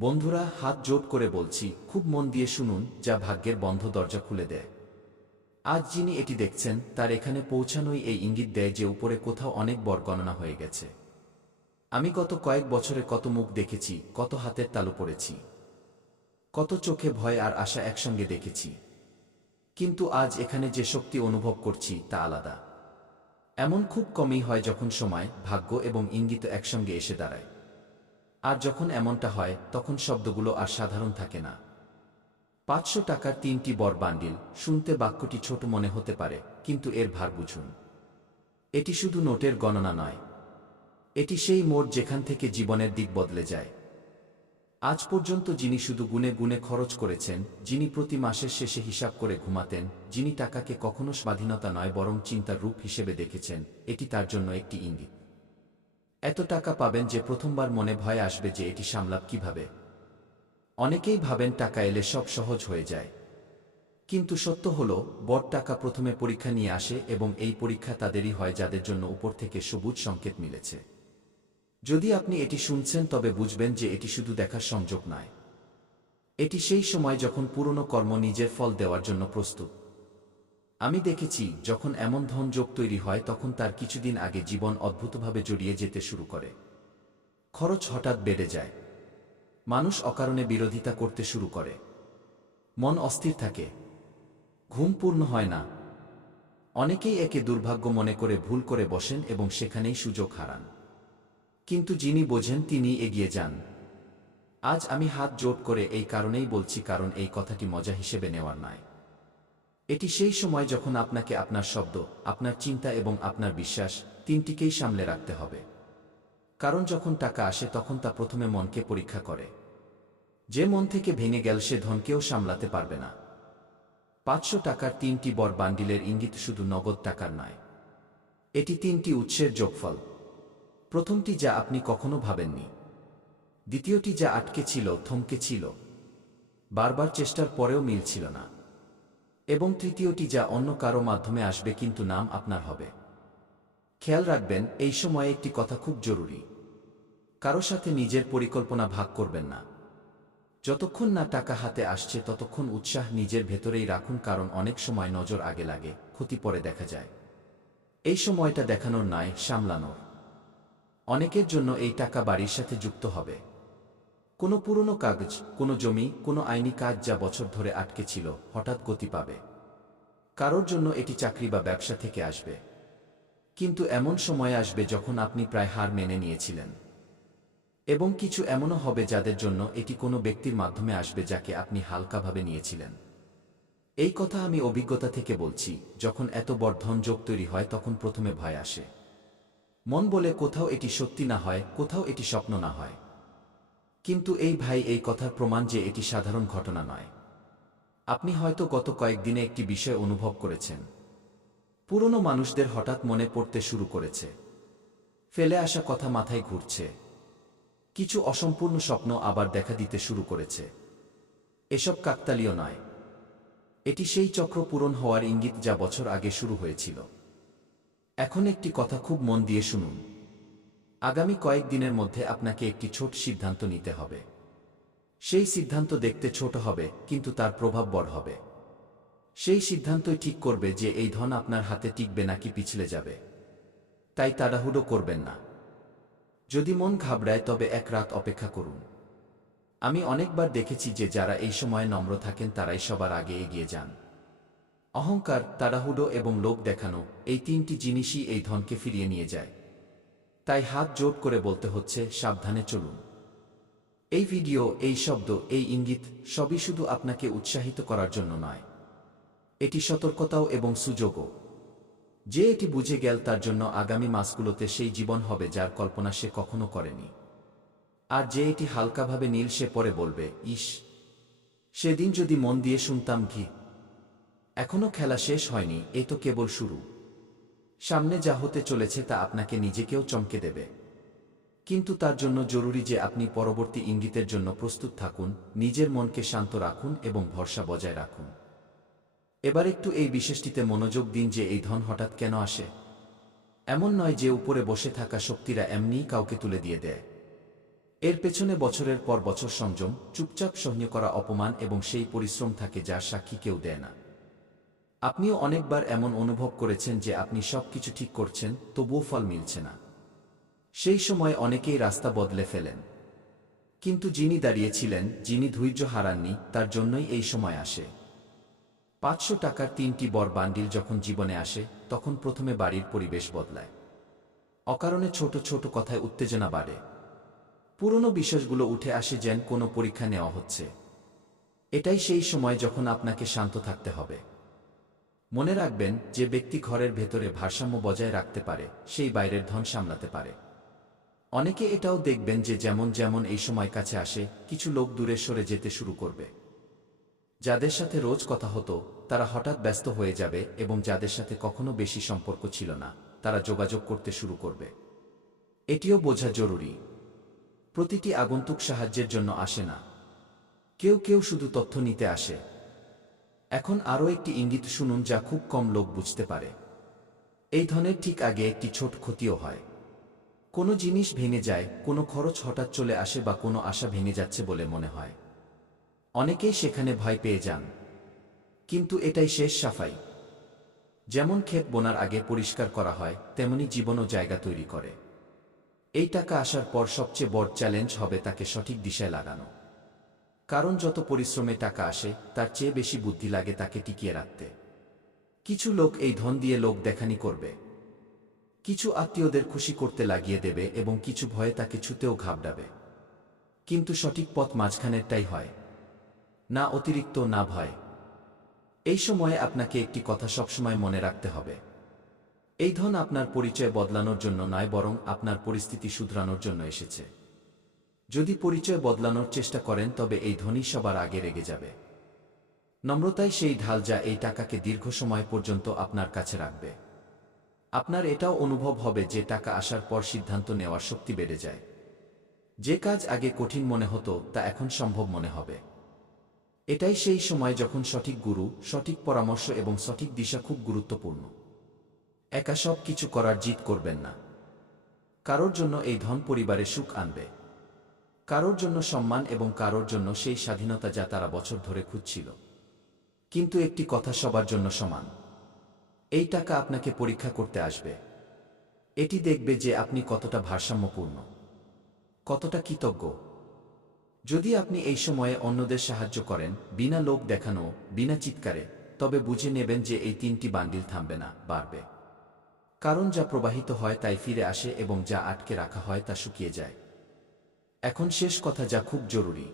বন্ধুরা, হাত জোট করে বলছি, খুব মন দিয়ে শুনুন, যা ভাগ্যের বন্ধ দরজা খুলে দেয়। আজ যিনি এটি দেখছেন, তার এখানে পৌঁছানোই এই ইঙ্গিত দেয় যে উপরে কোথাও অনেক বর গণনা হয়ে গেছে। আমি গত কয়েক বছরে কত মুখ দেখেছি, কত হাতের তালু পড়েছি। কত চোখে ভয় আর আশা একসঙ্গে দেখেছি। কিন্তু আজ এখানে যে শক্তি অনুভব করছি, তা আলাদা। এমন খুব কমই হয় যখন সময়, ভাগ্য এবং ইঙ্গিত একসঙ্গে এসে দাঁড়ায়। আর যখন এমনটা হয়, তখন শব্দগুলো আর সাধারণ থাকে না। পাঁচশো টাকার তিনটি বর বান্ডিল, শুনতে বাক্যটি ছোট মনে হতে পারে, কিন্তু এর ভার বুঝুন। এটি শুধু নোটের গণনা নয়। এটি সেই মোড় যেখান থেকে জীবনের দিক বদলে যায়। আজ পর্যন্ত যিনি শুধু গুনে গুনে খরচ করেছেন, যিনি প্রতি মাসের শেষে হিসাব করে ঘুমাতেন, যিনি টাকাকে কখনো স্বাধীনতা নয় বরং চিন্তার রূপ হিসেবে দেখেছেন, এটি তার জন্য একটি ইঙ্গিত। এত টাকা পাবেন যে প্রথমবার মনে ভয় আসবে যে এটি সামলাপ কীভাবে। অনেকেই ভাবেন টাকা এলে সব সহজ হয়ে যায়। কিন্তু সত্য হল বড় টাকা প্রথমে পরীক্ষা নিয়ে আসে এবং এই পরীক্ষা তাদেরই হয় যাদের জন্য উপর থেকে সবুজ সংকেত মিলেছে। যদি আপনি এটি শুনছেন তবে বুঝবেন যে এটি শুধু দেখার সংযোগ নয়। এটি সেই সময় যখন পুরনো কর্ম নিজের ফল দেওয়ার জন্য প্রস্তুত। আমি দেখেছি, যখন এমন ধনযোগ তৈরি হয়, তখন তার কিছুদিন আগে জীবন অদ্ভুতভাবে জড়িয়ে যেতে শুরু করে। খরচ হঠাৎ বেড়ে যায়। মানুষ অকারণে বিরোধিতা করতে শুরু করে। মন অস্থির থাকে। ঘুম পূর্ণ হয় না। অনেকেই একে দুর্ভাগ্য মনে করে ভুল করে বসেন এবং সেখানেই সুযোগ হারান। কিন্তু যিনি বোঝেন তিনি এগিয়ে যান। আজ আমি হাত জোট করে এই কারণেই বলছি, কারণ এই কথাটি মজা হিসেবে নেওয়ার নয়। এটি সেই সময় যখন আপনাকে আপনার শব্দ, আপনার চিন্তা এবং আপনার বিশ্বাস তিনটিকেই সামলে রাখতে হবে। কারণ যখন টাকা আসে তখন তা প্রথমে মনকে পরীক্ষা করে। যে মন থেকে ভেঙে গেল সে ধনকেও সামলাতে পারবে না। পাঁচশো টাকার তিনটি বর বান্ডিলের ইঙ্গিত শুধু নগদ টাকার নয়। এটি তিনটি উৎসের যোগফল। প্রথমটি যা আপনি কখনো ভাবেননি। দ্বিতীয়টি যা আটকে ছিল, থমকে ছিল। বারবার চেষ্টার পরেও মিলছিল না। এবং তৃতীয়টি যা অন্য কারও মাধ্যমে আসবে কিন্তু নাম আপনার হবে। খেয়াল রাখবেন, এই সময়ে একটি কথা খুব জরুরি। কারও সাথে নিজের পরিকল্পনা ভাগ করবেন না। যতক্ষণ না টাকা হাতে আসছে ততক্ষণ উৎসাহ নিজের ভেতরেই রাখুন কারণ অনেক সময় নজর আগে লাগে, ক্ষতি পরে দেখা যায়। এই সময়টা দেখানোর নয়, সামলানোর। অনেকের জন্য এই টাকা বাড়ির সাথে যুক্ত হবে। কোনো পুরনো কাগজ, কোনো জমি, কোনো আইনি কাজ যা বছর ধরে আটকে ছিল, হঠাৎ গতি পাবে। কারোর জন্য এটি চাকরি বা ব্যবসা থেকে আসবে। কিন্তু এমন সময় আসবে যখন আপনি প্রায় হার মেনে নিয়েছিলেন। এবং কিছু এমনও হবে যাদের জন্য এটি কোনো ব্যক্তির মাধ্যমে আসবে যাকে আপনি হালকাভাবে নিয়েছিলেন। এই কথা আমি অভিজ্ঞতা থেকে বলছি, যখন এত বড় ধনযোগ তৈরি হয় তখন প্রথমে ভয় আসে। মন বলে কোথাও এটি সত্যি না হয়, কোথাও এটি স্বপ্ন না হয়। কিন্তু এই ভাই এই কথার প্রমাণ যে এটি সাধারণ ঘটনা নয়। আপনি হয়তো গত কয়েকদিনে একটি বিষয় অনুভব করেছেন। পুরনো মানুষদের হঠাৎ মনে পড়তে শুরু করেছে। ফেলে আসা কথা মাথায় ঘুরছে। কিছু অসম্পূর্ণ স্বপ্ন আবার দেখা দিতে শুরু করেছে। এসব কাকতালীয় নয়। এটি সেই চক্র পূরণ হওয়ার ইঙ্গিত যা বছর আগে শুরু হয়েছিল। এখন একটি কথা খুব মন দিয়ে শুনুন। আগামী কয়েক দিনের মধ্যে আপনাকে একটি ছোট সিদ্ধান্ত নিতে হবে। সেই সিদ্ধান্ত দেখতে ছোট হবে, কিন্তু তার প্রভাব বড় হবে। সেই সিদ্ধান্তই ঠিক করবে যে এই ধন আপনার হাতে টিকবে নাকি পিছলে যাবে। তাই তাড়াহুড়ো করবেন না। যদি মন ঘাবড়ায়, তবে এক রাত অপেক্ষা করুন। আমি অনেকবার দেখেছি যে যারা এই সময়ে নম্র থাকেন, তারাই সবার আগে এগিয়ে যান। অহংকার, তাড়াহুড়ো এবং লোক দেখানো, এই তিনটি জিনিসই এই ধনকে ফিরিয়ে নিয়ে যায়। তাই হাত জোট করে বলতে হচ্ছে, সাবধানে চলুন। এই ভিডিও, এই শব্দ, এই ইঙ্গিত, সবই শুধু আপনাকে উৎসাহিত করার জন্য নয়। এটি সতর্কতাও এবং সুযোগও। যে এটি বুঝে গেল তার জন্য আগামী মাসগুলোতে সেই জীবন হবে যার কল্পনা সে কখনো করেনি। আর যে এটি হালকাভাবে নীল, সে পরে বলবে, ইস, সেদিন যদি মন দিয়ে শুনতাম ঘি। এখনও খেলা শেষ হয়নি, এ তো কেবল শুরু। সামনে যা হতে চলেছে তা আপনাকে নিজেকেও চমকে দেবে। কিন্তু তার জন্য জরুরি যে আপনি পরবর্তী ইঙ্গিতের জন্য প্রস্তুত থাকুন, নিজের মনকে শান্ত রাখুন এবং ভরসা বজায় রাখুন। এবার একটু এই বিশেষটিতে মনোযোগ দিন যে এই ধন হঠাৎ কেন আসে। এমন নয় যে উপরে বসে থাকা শক্তিরা এমনিই কাউকে তুলে দিয়ে দেয়। এর পেছনে বছরের পর বছর সংযম, চুপচাপ সহ্য করা অপমান এবং সেই পরিশ্রম থাকে যার সাক্ষী কেউ দেয় না। আপনিও অনেকবার এমন অনুভব করেছেন যে আপনি সব কিছু ঠিক করছেন, তবুও ফল মিলছে না। সেই সময় অনেকেই রাস্তা বদলে ফেলেন। কিন্তু যিনি দাঁড়িয়েছিলেন, যিনি ধৈর্য হারাননি, তার জন্যই এই সময় আসে। পাঁচশো টাকার তিনটি বর বান্ডিল যখন জীবনে আসে, তখন প্রথমে বাড়ির পরিবেশ বদলায়। অকারণে ছোট ছোট কথায় উত্তেজনা বাড়ে। পুরনো বিশ্বাসগুলো উঠে আসে যেন কোনো পরীক্ষা নেওয়া হচ্ছে। এটাই সেই সময় যখন আপনাকে শান্ত থাকতে হবে। মনে রাখবেন, যে ব্যক্তি ঘরের ভেতরে ভারসাম্য বজায় রাখতে পারে, সেই বাইরের ধন সামলাতে পারে। অনেকে এটাও দেখবেন যে যেমন যেমন এই সময় কাছে আসে, কিছু লোক দূরে সরে যেতে শুরু করবে। যাদের সাথে রোজ কথা হতো, তারা হঠাৎ ব্যস্ত হয়ে যাবে এবং যাদের সাথে কখনো বেশি সম্পর্ক ছিল না, তারা যোগাযোগ করতে শুরু করবে। এটিও বোঝা জরুরি। প্রতিটি আগন্তুক সাহায্যের জন্য আসে না। কেউ কেউ শুধু তথ্য নিতে আসে। এখন আরও একটি ইঙ্গিত শুনুন যা খুব কম লোক বুঝতে পারে। এই ধনের ঠিক আগে একটি ছোট ক্ষতিও হয়। কোনো জিনিস ভেঙে যায়, কোনো খরচ হঠাৎ চলে আসে বা কোনো আশা ভেঙে যাচ্ছে বলে মনে হয়। অনেকেই সেখানে ভয় পেয়ে যান। কিন্তু এটাই শেষ সাফাই। যেমন ক্ষেত বোনার আগে পরিষ্কার করা হয়, তেমনি জীবনও জায়গা তৈরি করে। এই টাকা আসার পর সবচেয়ে বড় চ্যালেঞ্জ হবে তাকে সঠিক দিশায় লাগানো। কারণ যত পরিশ্রমে টাকা আসে, তার চেয়ে বেশি বুদ্ধি লাগে তাকে টিকিয়ে রাখতে। কিছু লোক এই ধন দিয়ে লোক দেখানি করবে। কিছু আত্মীয়দের খুশি করতে লাগিয়ে দেবে এবং কিছু ভয়ে তাকে ছুতেও ঘাবড়াবে। কিন্তু সঠিক পথ মাঝখানেরটাই হয়। না অতিরিক্ত, না ভয়। এই সময়ে আপনাকে একটি কথা সবসময় মনে রাখতে হবে। এই ধন আপনার পরিচয় বদলানোর জন্য নয়, বরং আপনার পরিস্থিতি শুধরানোর জন্য এসেছে। যদি পরিচয় বদলানোর চেষ্টা করেন, তবে এই ধনী সবার আগে রেগে যাবে। নম্রতাই সেই ঢাল যা এই টাকাকে দীর্ঘ সময় পর্যন্ত আপনার কাছে রাখবে। আপনার এটাও অনুভব হবে যে টাকা আসার পর সিদ্ধান্ত নেওয়ার শক্তি বেড়ে যায়। যে কাজ আগে কঠিন মনে হতো, তা এখন সম্ভব মনে হবে। এটাই সেই সময় যখন সঠিক গুরু, সঠিক পরামর্শ এবং সঠিক দিশা খুব গুরুত্বপূর্ণ। একা সব কিছু করার জিত করবেন না। কারোর জন্য এই ধন পরিবারে সুখ আনবে। কারোর জন্য সম্মান এবং কারোর জন্য সেই স্বাধীনতা যা তারা বছর ধরে খুঁজছিল। কিন্তু একটি কথা সবার জন্য সমান। এই টাকা আপনাকে পরীক্ষা করতে আসবে। এটি দেখবে যে আপনি কতটা ভারসাম্যপূর্ণ। কতটা কৃতজ্ঞ। যদি আপনি এই সময়ে অন্যদের সাহায্য করেন, বিনা লোক দেখানো, বিনা চিৎকারে, তবে বুঝে নেবেন যে এই তিনটি বান্ডিল থামবে না, বাড়বে। কারণ যা প্রবাহিত হয় তাই ফিরে আসে এবং যা আটকে রাখা হয় তা শুকিয়ে যায়। এখন শেষ কথা যা খুব জরুরি।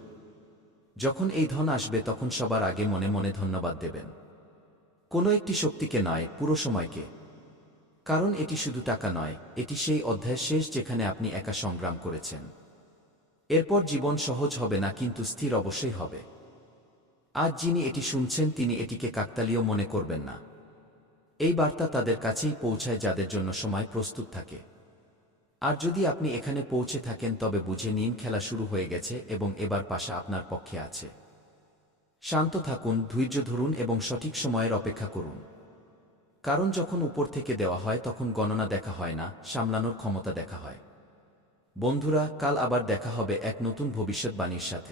যখন এই ধন আসবে তখন সবার আগে মনে মনে ধন্যবাদ দেবেন। কোনো একটি শক্তিকে নয়, পুরো সময়কে। কারণ এটি শুধু টাকা নয়, এটি সেই অধ্যায়ের শেষ যেখানে আপনি একা সংগ্রাম করেছেন। এরপর জীবন সহজ হবে না, কিন্তু স্থির অবশ্যই হবে। আজ যিনি এটি শুনছেন, তিনি এটিকে কাকতালীয় মনে করবেন না। এই বার্তা তাদের কাছেই পৌঁছায় যাদের জন্য সময় প্রস্তুত থাকে। আর যদি আপনি এখানে পৌঁছে থাকেন, তবে বুঝে নিন খেলা শুরু হয়ে গেছে এবং এবার পাশা আপনার পক্ষে আছে। শান্ত থাকুন, ধৈর্য ধরুন এবং সঠিক সময়ের অপেক্ষা করুন। কারণ যখন উপর থেকে দেওয়া হয়, তখন গণনা দেখা হয় না, সামলানোর ক্ষমতা দেখা হয়। বন্ধুরা, কাল আবার দেখা হবে এক নতুন ভবিষ্যৎবাণীর সাথে।